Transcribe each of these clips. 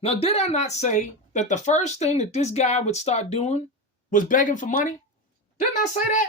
Now, did I not say that the first thing that this guy would start doing was begging for money? Didn't I say that?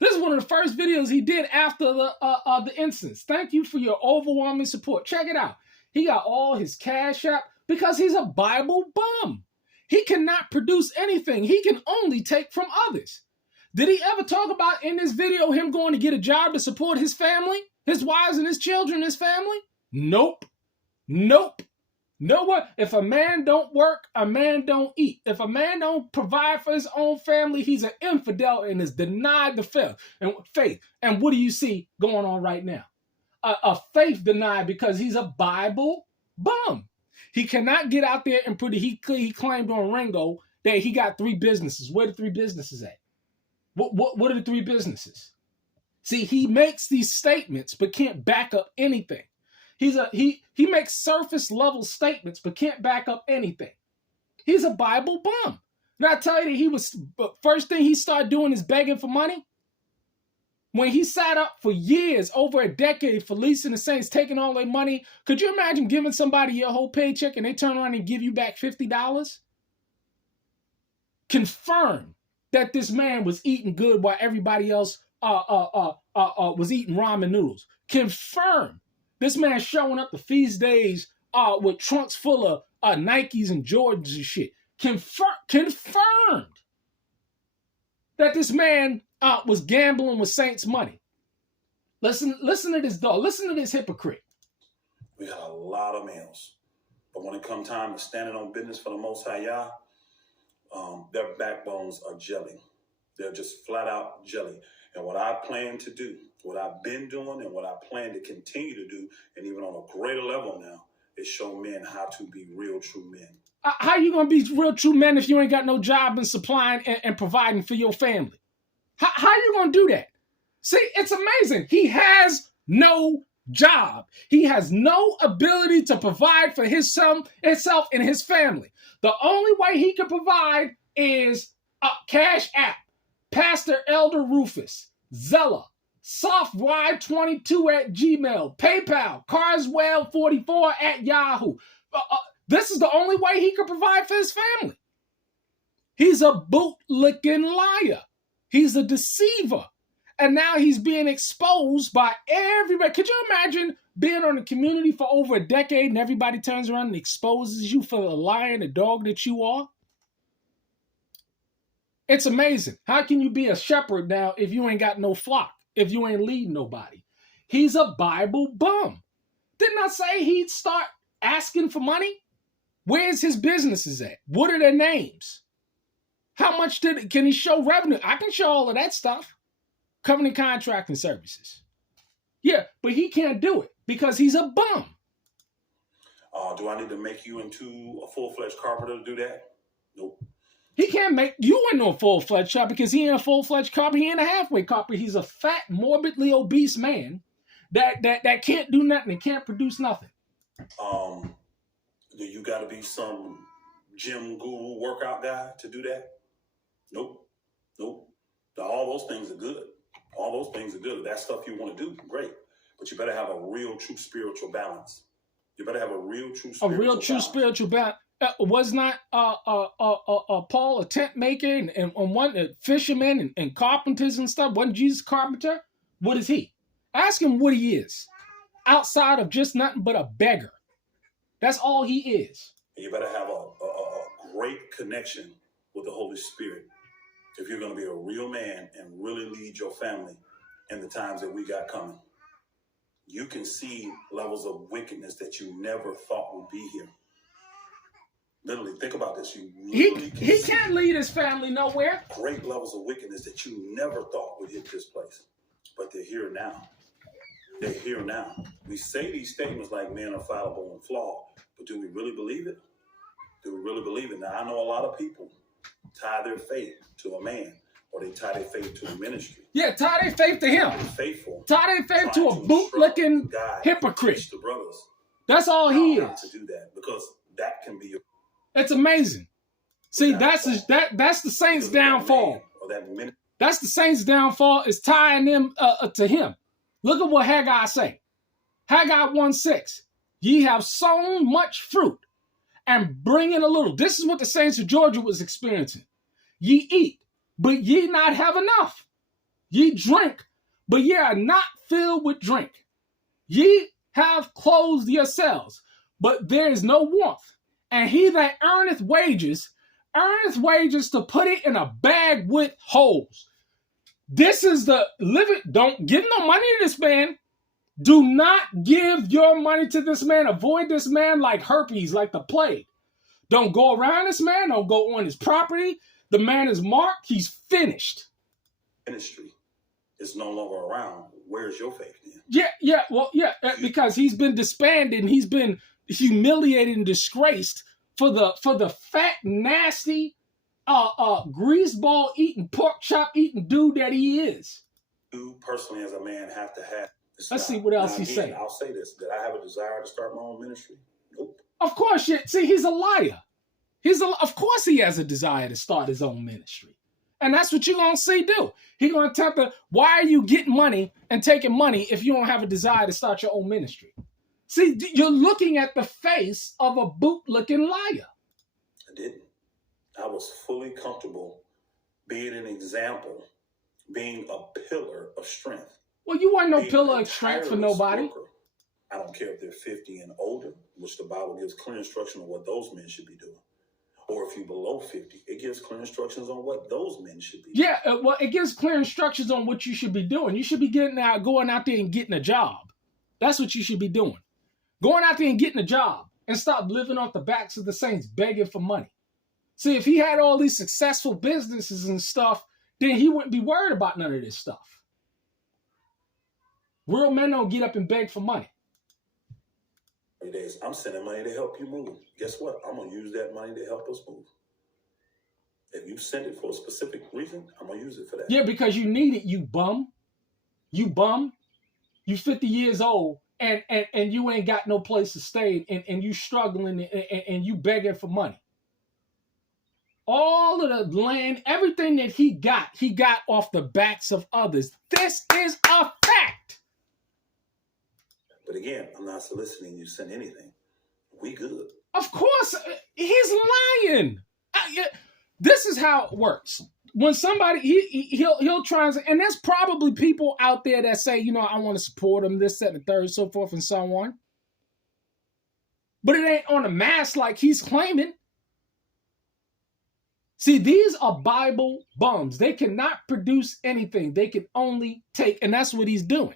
This is one of the first videos he did after the instance. Thank you for your overwhelming support. Check it out. He got all his cash app because he's a Bible bum. He cannot produce anything. He can only take from others. Did he ever talk about in this video him going to get a job to support his family, his wives and his children, his family? Nope. Nope. Nowhere. If a man don't work, a man don't eat. If a man don't provide for his own family, he's an infidel and is denied the faith. And what do you see going on right now? A faith denied because he's a Bible bum. He cannot get out there and he claimed on Ringo that he got 3 businesses. Where are the 3 businesses at? What are the 3 businesses? See, he makes these statements but can't back up anything. He makes surface level statements but can't back up anything. He's a Bible bum. Did I tell you that first thing he started doing is begging for money? When he sat up for years, over a decade, for leasing the saints, taking all their money, could you imagine giving somebody your whole paycheck and they turn around and give you back $50? Confirm that this man was eating good while everybody else was eating ramen noodles. Confirm this man showing up to feast days with trunks full of Nikes and Jordans and shit. Confirmed that this man was gambling with saints' money. Listen to this dog. Listen to this hypocrite. We got a lot of males, but when it comes time to standing on business for the Most High Yah, their backbones are jelly. They're just flat out jelly. And what I plan to do, what I've been doing and what I plan to continue to do, and even on a greater level now, is show men how to be real true men. How are you going to be real true men if you ain't got no job and supplying and providing for your family? How are you going to do that? See, it's amazing. He has no job. He has no ability to provide for himself and his family. The only way he can provide is a Cash App, Pastor Elder Rufus, Zella, SoftY22 at Gmail, PayPal, Carswell44 at Yahoo. This is the only way he can provide for his family. He's a bootlicking liar. He's a deceiver. And now he's being exposed by everybody. Could you imagine being on the community for over a decade and everybody turns around and exposes you for the liar, the dog that you are? It's amazing. How can you be a shepherd now if you ain't got no flock, if you ain't leading nobody? He's a Bible bum. Didn't I say he'd start asking for money? Where's his businesses at? What are their names? How much can he show revenue? I can show all of that stuff. Covenant contracting services. Yeah, but he can't do it because he's a bum. Do I need to make you into a full-fledged carpenter to do that? Nope. He can't make you into a full-fledged carpenter because he ain't a full-fledged carpenter. He ain't a halfway carpenter. He's a fat, morbidly obese man that can't do nothing and can't produce nothing. Do you got to be some gym guru workout guy to do that? Nope. All those things are good. All those things are good. If that's stuff you want to do, great. But you better have a real, true spiritual balance. You better have a real, true spiritual balance. Was not Paul a tent maker and one fisherman and carpenters and stuff? Wasn't Jesus a carpenter? What is he? Ask him what he is. Outside of just nothing but a beggar. That's all he is. You better have a great connection with the Holy Spirit if you're going to be a real man and really lead your family in the times that we got coming. You can see levels of wickedness that you never thought would be here. Literally, think about this. He can't lead his family nowhere. Great levels of wickedness that you never thought would hit this place. But they're here now. They're here now. We say these statements like men are fallible and flawed, but do we really believe it? Do we really believe it? Now, I know a lot of people tie their faith to a man, or they tie their faith to a ministry. Yeah, tie their faith to him. Faithful. Tie their faith to a boot-licking hypocrite. The brothers. That's all he is. To do that, because that can be. It's amazing. See, that's the Saints' downfall. That's the Saints' downfall is tying them to him. Look at what Haggai say. Haggai 1:6. Ye have sown much fruit, and bring in a little. This is what the saints of Georgia was experiencing. Ye eat, but ye not have enough. Ye drink, but ye are not filled with drink. Ye have clothed yourselves, but there is no warmth. And he that earneth wages to put it in a bag with holes. This is the living. Don't give no money to this man. Do not give your money to this man. Avoid this man like herpes, like the plague. Don't go around this man. Don't go on his property. The man is marked. He's finished. Ministry is no longer around. Where's your faith then? Yeah, because he's been disbanded and he's been humiliated and disgraced for the fat, nasty, greaseball eating, pork chop eating dude that he is. You personally, as a man, have to have. Let's see what else he's saying. I'll say this: did I have a desire to start my own ministry? Nope. Of course, see, he's a liar. Of course, he has a desire to start his own ministry. And that's what you're going to see do. He's going to tell you, why are you getting money and taking money if you don't have a desire to start your own ministry? See, you're looking at the face of a boot-looking liar. I didn't. I was fully comfortable being an example, being a pillar of strength. Well, you weren't no pillar of strength for nobody. Worker. I don't care if they're 50 and older, which the Bible gives clear instruction on what those men should be doing. Or if you're below 50, it gives clear instructions on what those men should be doing. Yeah, well, it gives clear instructions on what you should be doing. You should be going out there and getting a job. That's what you should be doing. Going out there and getting a job and stop living off the backs of the saints begging for money. See, if he had all these successful businesses and stuff, then he wouldn't be worried about none of this stuff. Real men don't get up and beg for money. Days, I'm sending money to help you move. Guess what? I'm going to use that money to help us move. If you send it for a specific reason, I'm going to use it for that. Yeah, because you need it, you bum. You bum. You 50 years old and you ain't got no place to stay and you struggling and you begging for money. All of the land, everything that he got off the backs of others. This is a fact. But again, I'm not soliciting you to send anything. We good. Of course, he's lying. This is how it works. When somebody, he'll try and there's probably people out there that say, I want to support him, this, that, and the third, so forth and so on. But it ain't on a mass like he's claiming. See, these are Bible bums. They cannot produce anything. They can only take, and that's what he's doing.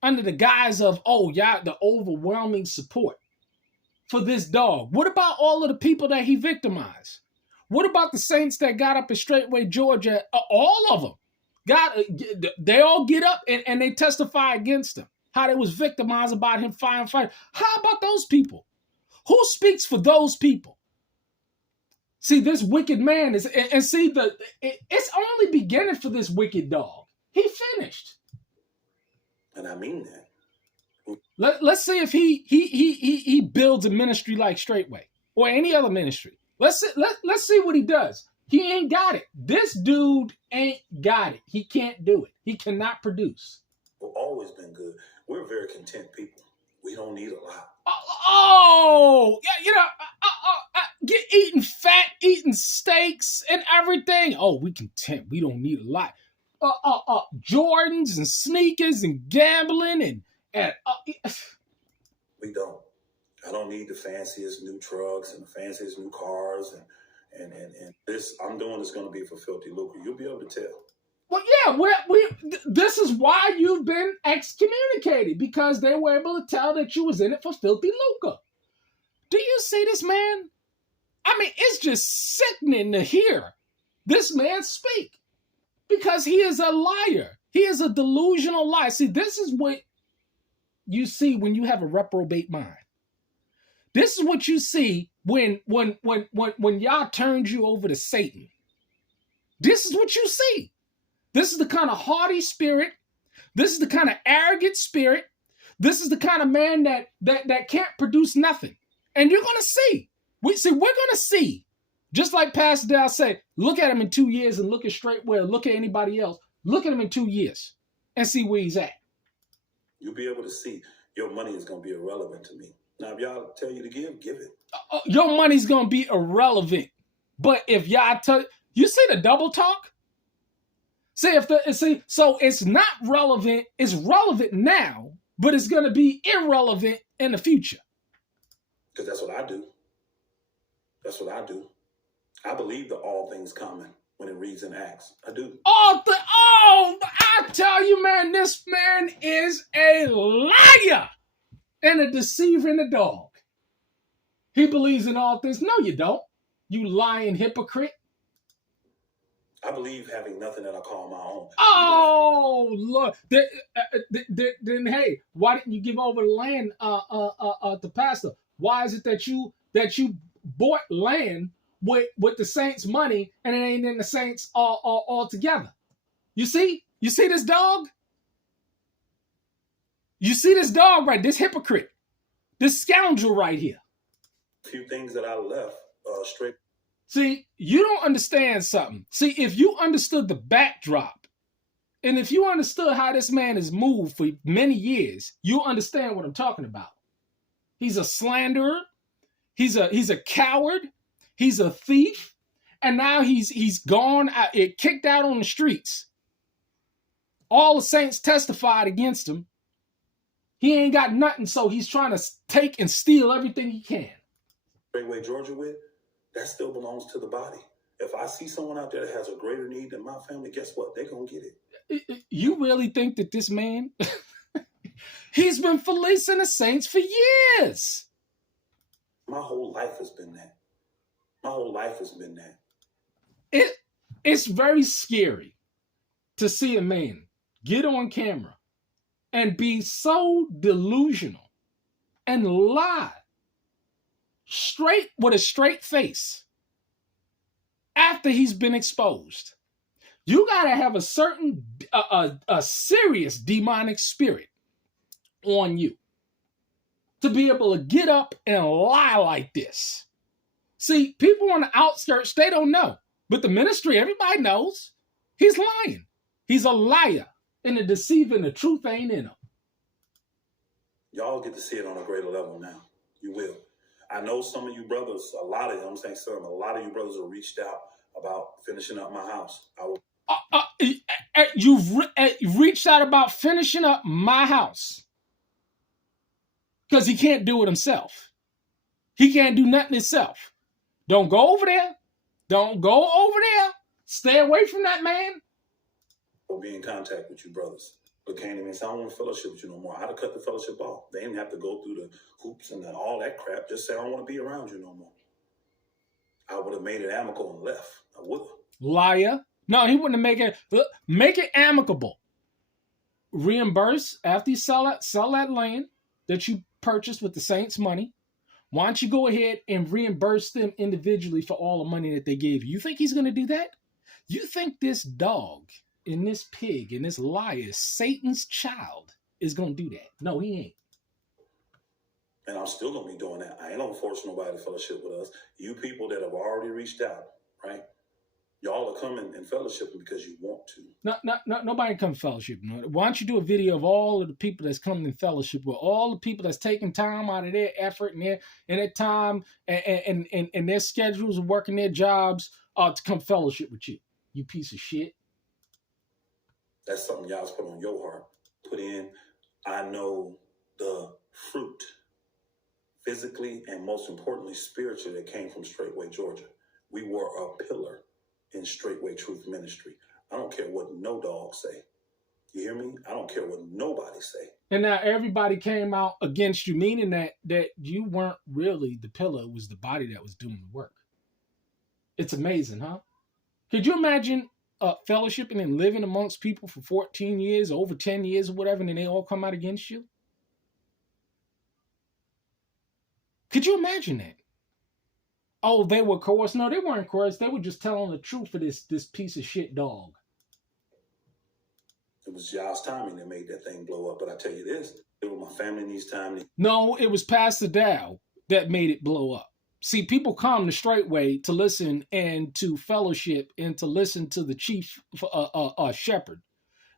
Under the guise of, the overwhelming support for this dog. What about all of the people that he victimized? What about the saints that got up in Straightway, Georgia? All of them. They all get up and they testify against him. How they was victimized about him fighting. How about those people? Who speaks for those people? See, this wicked man is, and see, it's only beginning for this wicked dog. He finished. And I mean that. Let's see if he builds a ministry like Straightway or any other ministry. Let's see what he does. He ain't got it. This dude ain't got it. He can't do it. He cannot produce. We've always been good. We're very content people. We don't need a lot. Eating fat, eating steaks and everything. We content. We don't need a lot. Jordans and sneakers and gambling and we don't. I don't need the fanciest new trucks and the fanciest new cars and this I'm doing is going to be for filthy lucre. You'll be able to tell. Well, yeah, this is why you've been excommunicated, because they were able to tell that you was in it for filthy lucre. Do you see this man? I mean, it's just sickening to hear this man speak. Because he is a liar. He is a delusional liar. See, this is what you see when you have a reprobate mind. This is what you see when Yah turns you over to Satan. This is what you see. This is the kind of haughty spirit. This is the kind of arrogant spirit. This is the kind of man that can't produce nothing. And you're going to see. We're going to see. Just like Pastor Dow said, look at him in 2 years and look at Straightway, look at anybody else. Look at him in 2 years and see where he's at. You'll be able to see your money is going to be irrelevant to me. Now, if y'all tell you to give it. Your money's going to be irrelevant. But if y'all tell you, see the double talk? So it's not relevant. It's relevant now, but it's going to be irrelevant in the future. Because that's what I do. That's what I do. I believe that all things common when it reads in Acts. I do. I tell you, man, this man is a liar and a deceiver and a dog. He believes in all things. No, you don't. You lying hypocrite. I believe having nothing that I call my own. Oh, Lord. Then hey, why didn't you give over the land to pastor? Why is it that you bought land with the saints' money and it ain't in the saints all together? You see this dog? You see this dog right? This hypocrite, this scoundrel right here. A few things that I left straight. See, you don't understand something. See, if you understood the backdrop, and if you understood how this man has moved for many years, you'll understand what I'm talking about. He's a slanderer. He's a coward. He's a thief. And now he's gone, kicked out on the streets. All the saints testified against him. He ain't got nothing, so he's trying to take and steal everything he can. Straightway Georgia with, that still belongs to the body. If I see someone out there that has a greater need than my family, guess what? They're going to get it. You really think that this man, he's been fleecing the saints for years. My whole life has been that. My whole life has been that. It's very scary to see a man get on camera and be so delusional and lie straight with a straight face after he's been exposed. You gotta have a certain, a serious demonic spirit on you to be able to get up and lie like this. See, people on the outskirts, they don't know. But the ministry, everybody knows. He's lying. He's a liar and a deceiver, and the truth ain't in him. Y'all get to see it on a greater level now. You will. I know some of you brothers, a lot of you, I'm saying some, a lot of you brothers have reached out about finishing up my house. You've reached out about finishing up my house because he can't do it himself. He can't do nothing himself. Don't go over there. Don't go over there. Stay away from that man. I'll be in contact with you brothers. But can't even say, I don't want to fellowship with you no more. I'd have cut the fellowship off. They didn't have to go through the hoops and all that crap. Just say, I don't want to be around you no more. I would have made it amicable and left. I would have. Liar. No, he wouldn't have make it amicable. Reimburse after you sell that land that you purchased with the saints' money. Why don't you go ahead and reimburse them individually for all the money that they gave you? You think he's going to do that? You think this dog and this pig and this liar, Satan's child, is going to do that? No, he ain't. And I'm still going to be doing that. I ain't going to force nobody to fellowship with us. You people that have already reached out, right? Y'all are coming and fellowshipping because you want to. No, nobody come fellowship. Why don't you do a video of all of the people that's coming in fellowship with, all the people that's taking time out of their effort and their time and their schedules of working their jobs to come fellowship with you, you piece of shit. That's something y'all's put on your heart. Put in, I know the fruit, physically and most importantly, spiritually, that came from Straightway Georgia. We were a pillar in Straightway Truth Ministry. I don't care what no dog say. You hear me? I don't care what nobody say. And now everybody came out against you, meaning that you weren't really the pillar. It was the body that was doing the work. It's amazing, huh? Could you imagine fellowshipping and living amongst people for 14 years, over 10 years or whatever, and then they all come out against you? Could you imagine that? Oh, they were coerced. No, they weren't coerced. They were just telling the truth for this piece of shit dog. It was y'all's timing that made that thing blow up. But I tell you this, it was my family needs time. No, it was Pastor Dow that made it blow up. See, people come to Straightway to listen and to fellowship and to listen to the chief shepherd.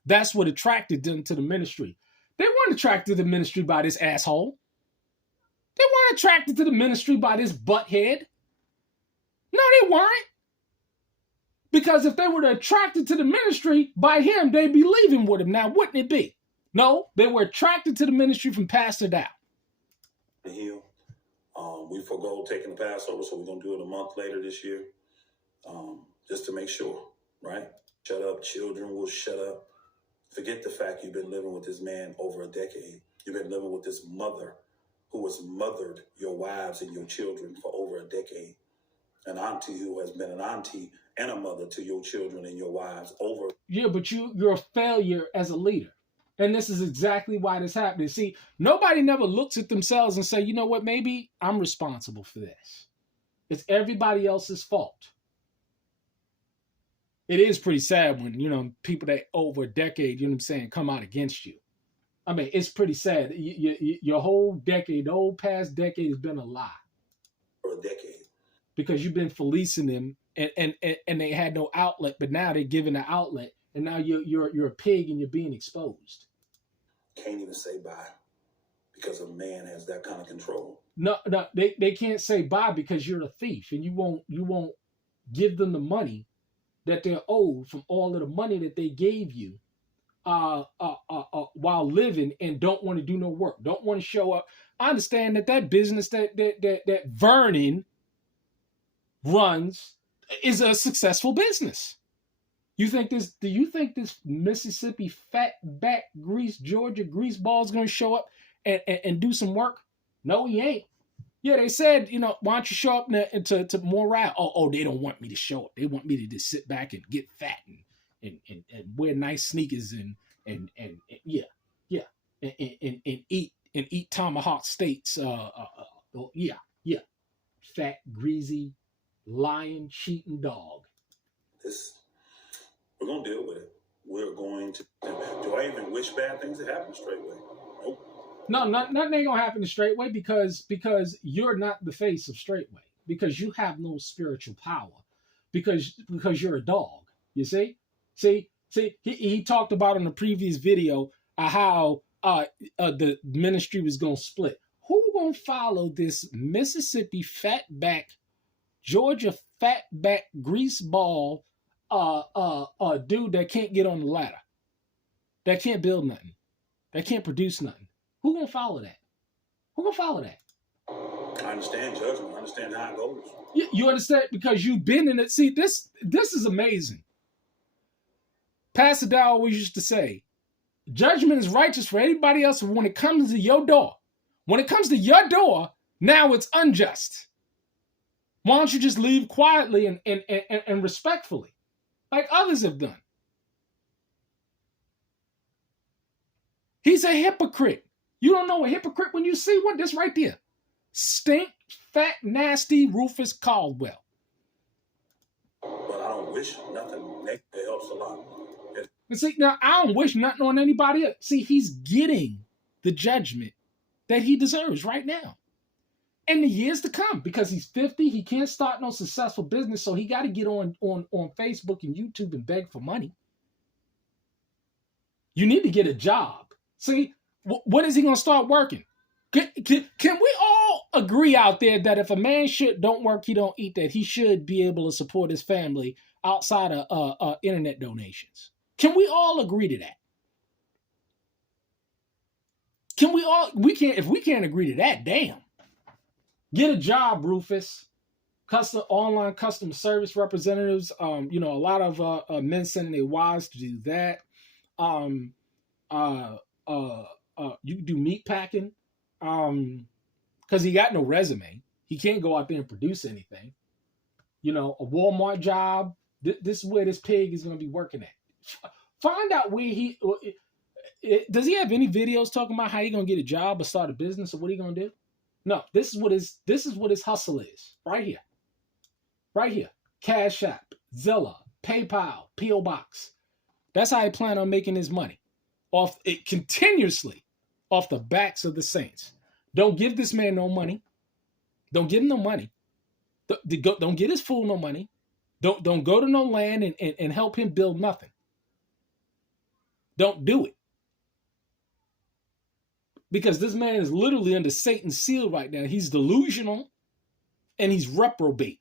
That's what attracted them to the ministry. They weren't attracted to the ministry by this asshole. They weren't attracted to the ministry by this butthead. No, they weren't. Because if they were attracted to the ministry by him, they'd be leaving with him now, wouldn't it be? No, they were attracted to the ministry from Pastor Dow. Heal. We forego taking the Passover, so we're going to do it a month later this year, just to make sure, right? Shut up, children will shut up. Forget the fact you've been living with this man over a decade. You've been living with this mother who has mothered your wives and your children for over a decade. An auntie who has been an auntie and a mother to your children and your wives over. Yeah, but you're a failure as a leader. And this is exactly why this happened. See, nobody never looks at themselves and say, you know what, maybe I'm responsible for this. It's everybody else's fault. It is pretty sad when, people that over a decade, come out against you. I mean, it's pretty sad. Your whole decade, the whole past decade has been a lie. For a decade. Because you've been fleecing them and they had no outlet, but now they're giving an outlet, and now you're a pig and you're being exposed. Can't even say bye because a man has that kind of control. No, they can't say bye because you're a thief and you won't give them the money that they're owed from all of the money that they gave you while living, and don't want to do no work, don't want to show up. I understand that business that Vernon runs is a successful business. Do you think this Mississippi fatback Georgia greaseball is going to show up and do some work? No, he ain't. Yeah, they said, why don't you show up to morale? Oh, they don't want me to show up. They want me to just sit back and get fat and wear nice sneakers and eat tomahawk steaks. Fat, greasy, lying, cheating dog. We're going to deal with it. We're going to. Do I even wish bad things to happen straightway? Nope. No, nothing ain't going to happen to straightway because you're not the face of straightway. Because you have no spiritual power. Because you're a dog. You see? See, he talked about in the previous video how the ministry was going to split. Who going to follow this Mississippi fatback, Georgia fatback greaseball dude that can't get on the ladder, that can't build nothing, that can't produce nothing? Who gonna follow that? I understand judgment. I understand how it goes. You understand because you've been in it. See, this is amazing. Pastor Dow always used to say, judgment is righteous for anybody else, but when it comes to your door, now it's unjust. Why don't you just leave quietly and respectfully, like others have done? He's a hypocrite. You don't know a hypocrite when you see one? This right there. Stink, fat, nasty Rufus Caldwell. But I don't wish nothing. It helps a lot. And see, now I don't wish nothing on anybody else. See, he's getting the judgment that he deserves right now. In the years to come, because he's 50, he can't start no successful business, so he got to get on Facebook and YouTube and beg for money. You need to get a job. See, when is he going to start working? Can we all agree out there that if a man don't work, he don't eat, that he should be able to support his family outside of internet donations? Can we all agree to that? If we can't agree to that, damn. Get a job, Rufus. Online customer service representatives. A lot of men sending their wives to do that. You can do meat packing. Because he got no resume. He can't go out there and produce anything. A Walmart job. This is where this pig is going to be working at. Find out where does he have any videos talking about how he going to get a job or start a business or what he going to do? No, this is what his hustle is. Right here. Right here. Cash App, Zilla, PayPal, P.O. Box. That's how he plan on making his money. Continuously off the backs of the saints. Don't give this man no money. Don't give him no money. Don't get his fool no money. Don't go to no land and help him build nothing. Don't do it. because this man is literally under Satan's seal right now. He's delusional and he's reprobate,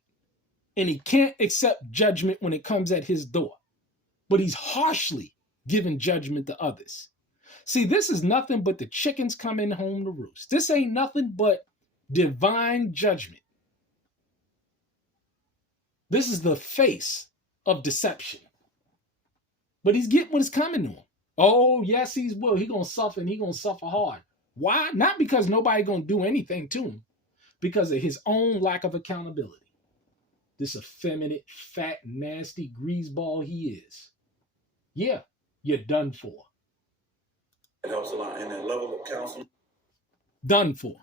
and he can't accept judgment when it comes at his door, but he's harshly giving judgment to others. See, this is nothing but the chickens coming home to roost. This ain't nothing but divine judgment. This is the face of deception. But he's getting what is coming to him. Oh, yes, he will. He's going to suffer, and he's going to suffer hard. Why? Not because nobody going to do anything to him, because of his own lack of accountability. This effeminate, fat, nasty greaseball he is. Yeah, you're done for. It helps a lot. And that level of counseling. Done for.